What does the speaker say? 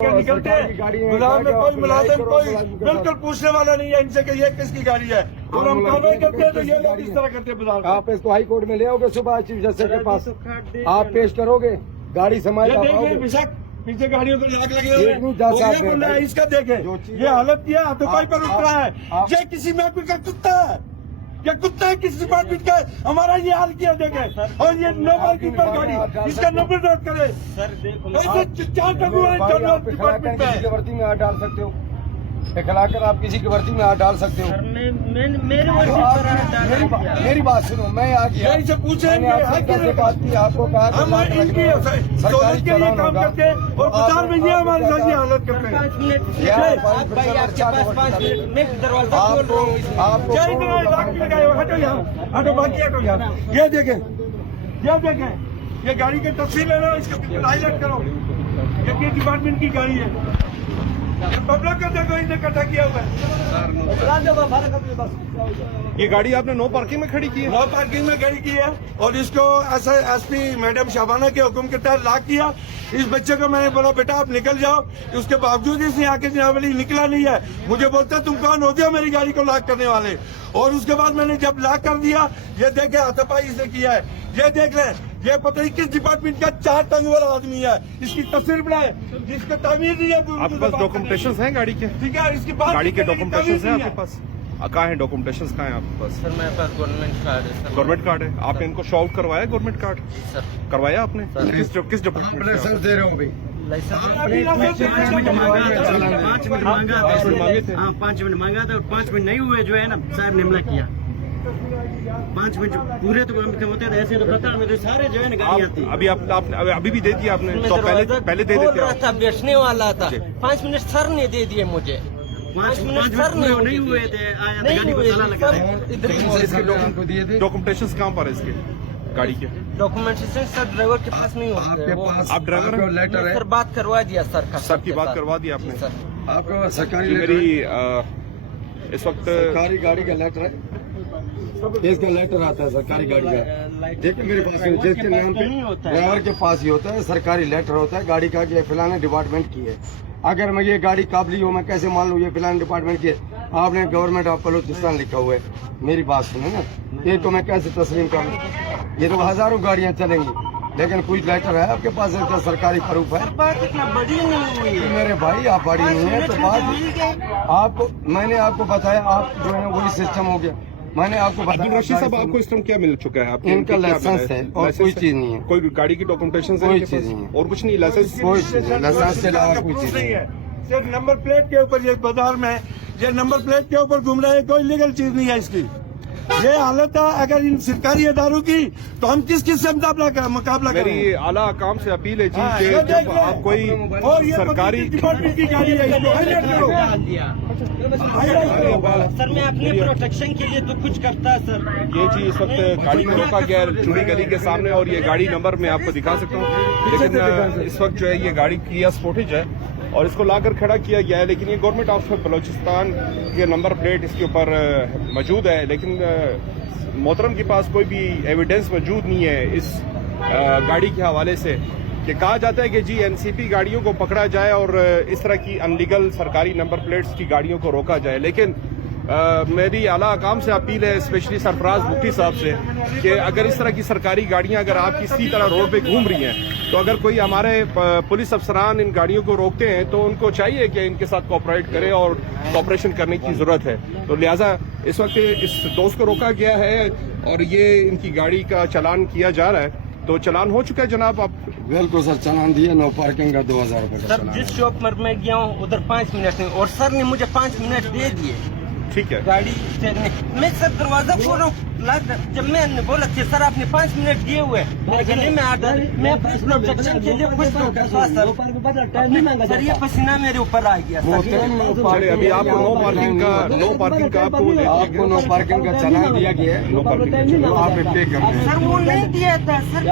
निकलते हैं गुलाम में कोई मुलाजिम कोई बिल्कुल पूछने वाला नहीं है इनसे कि ये किसकी गाड़ी है। और हम कार्रवाई करते हैं तो ये लोग इस तरह करते हैं। आप इसको हाई कोर्ट में ले आओगे सुबह चीफ जस्टिस के पास, आप पेश करोगे गाड़ी समाज पीछे गाड़ियों को लाग लगे हुए हैं। इसका देखे ये हालत किया हाथों पर उतरा है। ये किसी महफिल का कुत्ता है, ये कुत्ता है किसी डिपार्टमेंट का हमारा ये हाल किया देखे। और ये नो पार्किंग पर गाड़ी इसका नंबर नोट करे। ऐसे चार टंगू डिपार्टमेंट की वर्दी में हाथ डाल सकते हो, खिलाकर आप किसी की वर्दी में हाथ डाल सकते हो। मेरी बात सुनो, मैं आ गया से पूछे आपको कहा सरकारी के लिए काम करते हैं और बाजार में ये हमारे साथ ये हालत करते हैं। हटो बाकी हटो यार। ये देखें ये गाड़ी की तस्वीर लेना, इसका हाईलाइट करो। ये किस डिपार्टमेंट की गाड़ी है? पब्लिक का देखो इन्हें इकट्ठा किया हुआ है। ये गाड़ी आपने नो पार्किंग में खड़ी की है? नो पार्किंग में खड़ी की है और इसको एसपी मैडम शाबाना के हुक्म के तहत लॉक किया। इस बच्चे को मैंने बोला बेटा आप निकल जाओ, उसके बावजूद इसने आके जनाबली निकला नहीं है। मुझे बोलता तुम कौन होते हो मेरी गाड़ी को लॉक करने वाले। और उसके बाद मैंने जब लॉक कर दिया, ये देखे हाथापाई इसने किया है। ये देख ले, ये पता नहीं किस डिपार्टमेंट का चार टंग वाला आदमी है। इसकी तस्वीर बनाए जिसका तामीर नहीं है। आपके पास डॉक्यूमेंटेशन है गाड़ी के? ठीक है, इसकी बात गाड़ी के डॉक्यूमेंटेशन है आपके पास? कहाँ है डॉक्यूमेंटेशन, कहाँ है आपके पास? सर मेरे पास गवर्नमेंट कार्ड है सर। गवर्नमेंट कार्ड है? आपने इनको शो आउट करवाया गवर्नमेंट कार्ड? सर करवाया आपने? किस डिपार्टमेंट लाइसेंस दे रहे हो अभी? लाइसेंस 5 मिनट मांगा था। 5 मिनट मांगा था और 5 मिनट नहीं हुए जो है ना साहब ने हमला किया। 5 मिनट पूरे तो कम होते थे, ऐसे तो कतार में तो सारे जो है ना गाड़ी आती। अभी भी दे दिया आपने? तो पहले दे देते था, बेचने वाला था। 5 मिनट सर ने दे दिए मुझे। 5 मिनट सर नहीं हुए थे, गाड़ी को ताला लगा है। डॉक्यूमेंटेशन कहाँ पर है इसके गाड़ी के? डॉक्यूमेंटेशन सर ड्राइवर के पास नहीं होते। आपके पास आप ड्राइवर हैं? लेटर है? सर बात करवा दिया सर का। सबकी बात करवा दी आपने? सर आपका सरकारी मेरी इस वक्त सरकारी गाड़ी का लेटर है, इसका लेटर आता है सरकारी गाड़ी का। देखिए मेरे पास जिसके नाम पे ड्राइवर के पास ही होता है सरकारी लेटर होता है गाड़ी का, ये फिलहाल डिपार्टमेंट की है। अगर मैं ये गाड़ी काबली हो मैं कैसे मान लूँ ये फिलहाल डिपार्टमेंट की है? आपने गवर्नमेंट ऑफ बलूचिस्तान लिखा हुआ है। मेरी बात सुनो ना, ये तो मैं कैसे तस्लीम करूँ? ये तो हजारों गाड़ियाँ चलेंगी, लेकिन कुछ लेटर है आपके पास इसका सरकारी प्रूफ है? बात इतना बड़ी नहीं हुई है मेरे भाई, आप बड़ी नहीं है तो बात आपको मैंने आपको बताया, आप जो है वही सिस्टम हो गया। मैंने आपको बताया रशीद साहब आपको इस टाइम क्या मिल चुका है? आपके इनका लाइसेंस है और कोई चीज नहीं है। कोई गाड़ी की डॉक्यूमेंटेशन कोई चीज नहीं है और कुछ नहीं? लाइसेंस कोई चीज नहीं, लाइसेंस के अलावा कोई चीज नहीं है। सिर्फ नंबर प्लेट के ऊपर ये बाजार में ये नंबर प्लेट के ऊपर घूम रहा है, कोई लीगल चीज नहीं है इसकी। ये हालत है अगर इन सरकारी इदारों की तो हम किस से मुकाबला करें? मेरी आला काम से अपील है जी कि जब आप कोई और ये सरकारी डिपार्टमेंट की गाड़ी है इसको हाईलाइट करो। सर मैं अपने प्रोटेक्शन के लिए तो कुछ करता है सर। ये जी इस वक्त गाड़ी को रोका गया है चूड़ी गली के सामने और ये गाड़ी नंबर मैं आपको दिखा सकता हूँ, लेकिन इस वक्त जो है ये गाड़ी किया स्पोर्टेज है और इसको लाकर खड़ा किया गया है। लेकिन ये गवर्नमेंट ऑफ बलूचिस्तान के नंबर प्लेट इसके ऊपर मौजूद है, लेकिन मोहतरम के पास कोई भी एविडेंस मौजूद नहीं है इस गाड़ी के हवाले से कि कहा जाता है कि जी एनसीपी गाड़ियों को पकड़ा जाए और इस तरह की अनलीगल सरकारी नंबर प्लेट्स की गाड़ियों को रोका जाए। लेकिन मेरी आला अकाम से अपील है, स्पेशली सरफराज भुट्टी साहब से, कि अगर इस तरह की सरकारी गाड़ियां अगर आप किसी तरह रोड पे घूम रही हैं तो अगर कोई हमारे पुलिस अफसरान इन गाड़ियों को रोकते हैं तो उनको चाहिए कि इनके साथ कोऑपरेट करें और कोऑपरेशन करने की जरूरत है। तो लिहाजा इस वक्त इस दोस्त को रोका गया है और ये इनकी गाड़ी का चालान किया जा रहा है। तो चालान हो चुका है जनाब? आप बिल्कुल सर, चालान दिया, नो पार्किंग का 2000 रुपए का। सर जिस शॉप पर मैं गया हूँ उधर 5 मिनट नहीं और सर ने मुझे 5 मिनट दे दिए। ठीक है, गाड़ी मैं सर दरवाजा खोल रहा हूँ, जब मैंने बोला कि सर आपने 5 मिनट दिए हुए मेरे गले में आर्डर, मैं प्रोटेक्शन के लिए कुछ सर ये पसीना मेरे ऊपर आ गया चलिए अभी आपको नो पार्किंग का आपको नो पार्किंग का चालान दिया गया है, नो पार्किंग आप पे कर सर वो नहीं दिया था सर।